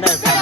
Canada